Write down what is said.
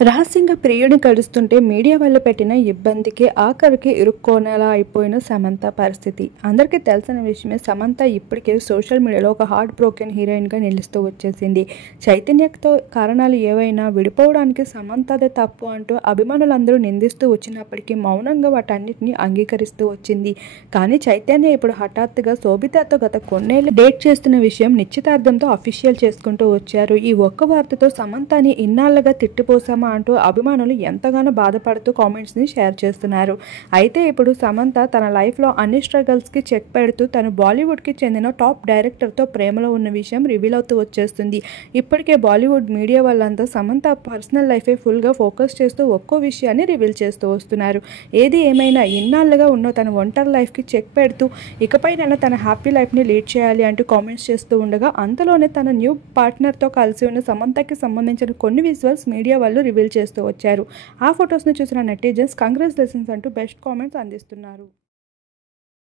రహస్యంగా ప్రియుడిని కలుస్తుంటే మీడియా వాళ్ళు పెట్టిన ఇబ్బందికి ఆఖరికి ఇరుక్కోనేలా అయిపోయిన సమంత పరిస్థితి అందరికీ తెలిసిన విషయమే. సమంత ఇప్పటికే సోషల్ మీడియాలో ఒక హార్ట్ బ్రోకెన్ హీరోయిన్గా నిలుస్తూ వచ్చేసింది. చైతన్యతో కారణాలు ఏవైనా విడిపోవడానికి సమంతదే తప్పు అంటూ అభిమానులందరూ నిందిస్తూ వచ్చినప్పటికీ మౌనంగా వాటన్నిటిని అంగీకరిస్తూ వచ్చింది. కానీ చైతన్య ఇప్పుడు హఠాత్తుగా శోభితతో గత కొన్నేళ్ళు డేట్ చేస్తున్న విషయం నిశ్చితార్థంతో అఫీషియల్ చేసుకుంటూ వచ్చారు. ఈ ఒక్క వార్తతో సమంతని ఇన్నాళ్లుగా తిట్టిపోసామా అంటూ అభిమానులు ఎంతగానో బాధపడుతూ కామెంట్స్ని షేర్ చేస్తున్నారు. అయితే ఇప్పుడు సమంత తన లైఫ్లో అన్ని స్ట్రగల్స్కి చెక్ పెడుతూ తను బాలీవుడ్కి చెందిన టాప్ డైరెక్టర్తో ప్రేమలో ఉన్న విషయం రివీల్ అవుతూ వచ్చేస్తుంది. ఇప్పటికే బాలీవుడ్ మీడియా వాళ్ళంతా సమంత పర్సనల్ లైఫే ఫుల్గా ఫోకస్ చేస్తూ ఒక్కో విషయాన్ని రివీల్ చేస్తూ వస్తున్నారు. ఏది ఏమైనా ఇన్నాళ్ళుగా ఉన్న తన ఒంటరి లైఫ్కి చెక్ పెడుతూ ఇకపైన తన హ్యాపీ లైఫ్ని లీడ్ చేయాలి అంటూ కామెంట్స్ చేస్తూ ఉండగా అంతలోనే తన న్యూ పార్ట్నర్తో కలిసి ఉన్న సమంతకి సంబంధించిన కొన్ని విజువల్స్ మీడియా వాళ్ళు రివీల్ చేస్తూ వచ్చారు. ఆ ఫొటోస్ని చూసిన నెటిజన్స్ కంగ్రాచులేషన్స్ అంటూ బెస్ట్ కామెంట్స్ అందిస్తున్నారు.